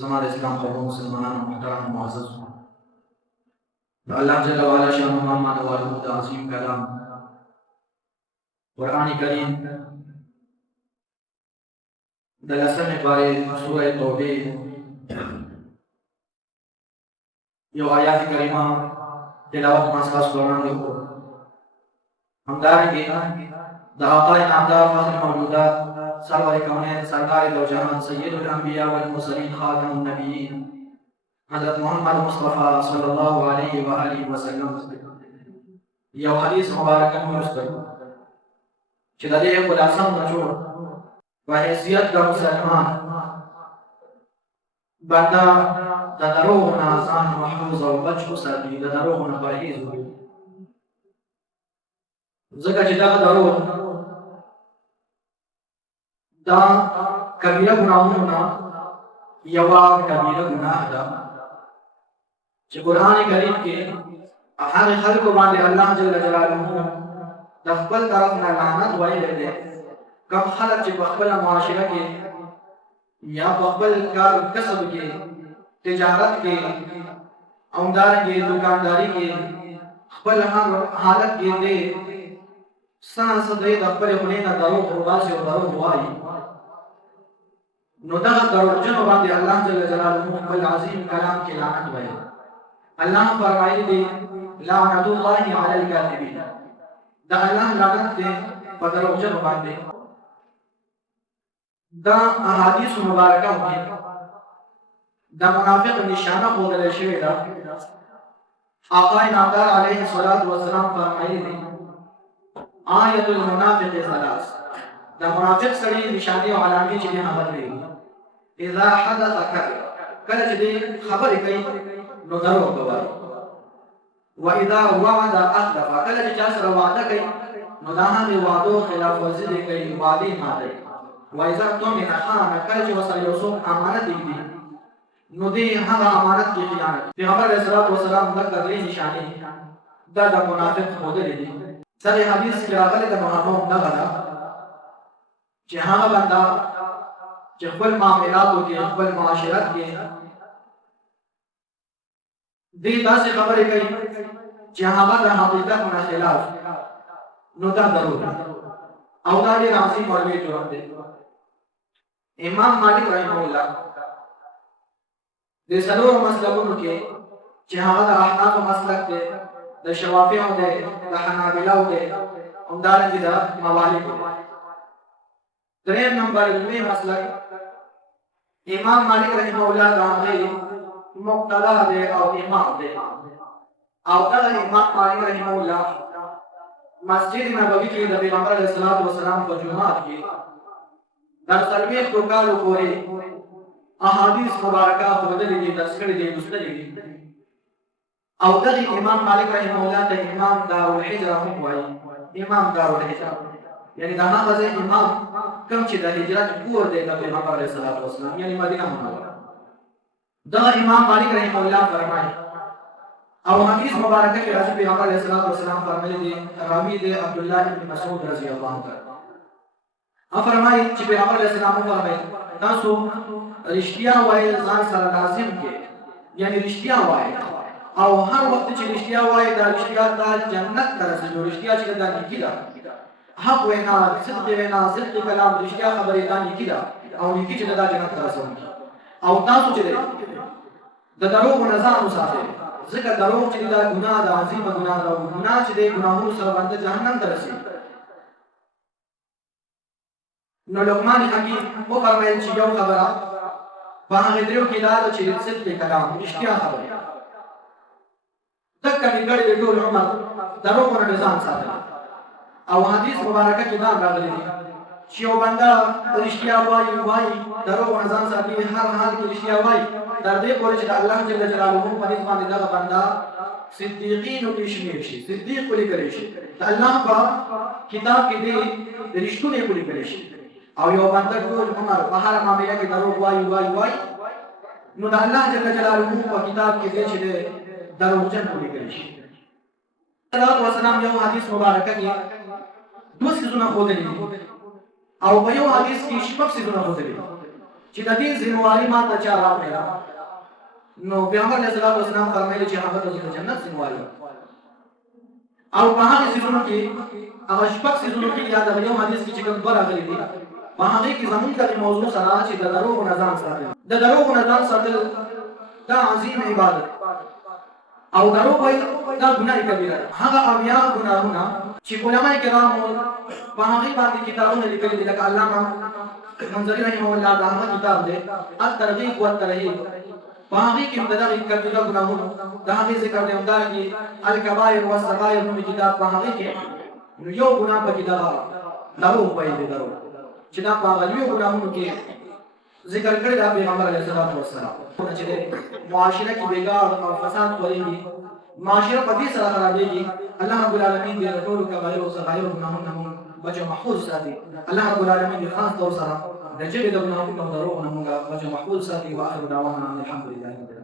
زمان اسلام کو مسلمان محترم معزز اللہ جل وعلا شان محمد والد عظیم کلام قرآن کریم دلسم بارے سورہ توبہ یو آیات کریمہ تلاوت ماسکاس قرآن دیکھو ہم داریں گے آقا نامدار فاضل موجودات سرور کونین سرکار دو جہان سید الانبیاء والمرسلین خاتم النبیین حضرت محمد مصطفیٰ صلی اللہ علیہ وآلہ وسلم یو حدیث مبارکہ مرسل چلا دے خلاصم نجور و حیثیت کا مسلمان بندہ دروغنا آسان محفوظ و بچ کو سردی دروغنا پرہیز ہوئی ذکر جدا دروغ دا کبیرہ گناہونا یوا کبیرہ گناہ دا چھ قرآن کریم کے ہر خلق باندے اللہ جل جلالہ دفبل طرفنا لعنت وائی لے کم خلق چھ بخبل معاشرہ کے یا بخبل کار کسب کے تجارت کے عمدار کے دکانداری کے خبل حالت کے دے سان صدی دخبل خلینا دروغ رباسی و دروغ وائی نو دغه دروغجنو باندې الله جل جلاله خپل عظیم کلام کې لعنت وایي الله فرمایي دي لعنت الله علی الکاذبین دا الله لعنت دې په دروغجنو باندې دا احادیث مبارکه کې دا منافق نشانه ښودل شوې ده آقا نامدار علیه الصلاة والسلام فرمایي دي آیت المنافق ثلاث دا منافق سړي نشانه او علامې چې نه خبرې اذا حدث کله چې دې خبرې کوي نو دروغ کوي واذا وعد اخلف کله چې چا سره وعده کوي نو دا هغه وعدو خلاف ورزي کوي وعده ماته واذا تؤمن خان کله چې وسره یو څوک امانت دی نو دې هغه امانت کې خیانت پیغمبر علیه الصلوۃ والسلام د کړي نشانه دا د منافق خودلې دي سره حدیث کې راغلي د محمد نه غلا چې هغه بندا چې خپل معاملاتو کې خپل معاشرت کې دې داسې خبرې کوي چې هغه د حقیقت نه خلاف نو دا ضرور او دا ډېر عظیم او لوی جرم دی امام مالک رحمه الله د څلورو مسلکونو کې چې هغه د احناف مسلک دی د شوافیعو دی د حنابلو دی همدارنګه د موالکو دریم نمبر لوی مسلک امام مالک رحمه الله دا مقتدا دی او امام دی او دا امام مالک رحمه الله مسجد نبوی کې د پیغمبر علیه الصلاۃ والسلام په جمعات کې در سلویخ تو کالو پورې احادیث مبارکه ودلې دي دسکړې دي مستلې دي او دا امام مالک رحمه الله ته امام دارالهجره هم وایي امام دارالهجره یعنی دا هغه امام کوم چې د هجرت کور دی د پیغمبر علیه الصلاۃ والسلام یعنی مدینه منوره دا امام مالک رحمه الله فرمایي او حدیث مبارکه کې راځي پیغمبر علیه الصلاۃ والسلام فرمایي دي راوی دی عبد الله بن مسعود رضی الله عنه فرمایي چې پیغمبر علیه السلام فرمایي تاسو رښتیا وایي ځان سره لازم کې یعنی رښتیا وایي او هر وخت چې رښتیا وایي دا رښتیا د جنت ته رسېږي رښتیا چې دا نیکی ده حق وینا صدق وینا صدق کلام رښتیا خبرې دا نیکی ده او نیکی چې دا جنت ته رسوي او تاسو چې د دروغ نه ځان وساتئ ځکه دروغ چې دا ګناه ده عظیمه ګناه ده او ګناه چې د ګناهونو سره باندې جهنم ته رسېږي نو لقمان حکیم او فرمایل چې یو خبره په هغه دریو کې دا چې صدق کلام رښتیا خبره تک کمی ګړې د ټول عمر دروغ نه ځان ساتل او حدیث مبارکه کې دا راغلي دي چې یو بنده رښتیا وایي دروغ نه ځان ساتي هر حال کې رښتیا وایي تر دې پورې چې الله جل جلاله په دې باندې دا بنده صدیقین کې شمیر شي صدیق ولیکل شي الله په کتاب کې دې رښتونه ولیکل شي او یو بنده ټول عمر په هر معاملې کې دروغ وایي نو د الله جل جلاله په کتاب کې دې چې دروغجن ولیکل شي صلوات و سلام یو حدیث مبارکه کې دوه سيزونه خودلې او په یو حدیث کې شپږ سيزونه خودلې چې د دې ذمہواری ما ته چا راکړه نو پیغمبر علیه الصلوۃ والسلام فرمایلی چې هغه د جنت ذمہواری او په هغه سيزونو کې هغه شپږ سيزونو کې یاد غوښیو حدیث کې چې کوم راغلي دي په هغه کې زمونږ د موضوع سره چې د دروغ نظام ساتل د دروغ نظام ساتل دا عظیم عبادت او دروغ وایي دا ګناه کبیره هغه اویا ګناهونه چې علماء کرام په هغه باندې کتابونه لیکلي دي لکه علامه منذری رحمه الله دا هغه کتاب دی الترغیب والترهیب په هغه کې دغه کبیره ګناهونه دا هغه ذکر دی همدا کې الکبائر والصغائر نومي کتاب په هغه کې یو ګناه پکې دا دروغ وایي دروغ چې دا په هغه یو ګناهونو کې ذکر کړی دا پیغمبر علیه الصلوۃ والسلام چې معاشره کې بیګار او فساد ورېږي معاشره په دې سره خرابېږي الله رب العالمین دې ټول کبایر او صغائر ګناهونه هم بچو محفوظ ساتي الله رب العالمین دې خاص طور سره د جبه د ګناهونو او دروغ نه موږ بچو محفوظ ساتي واخر دعوانا الحمد لله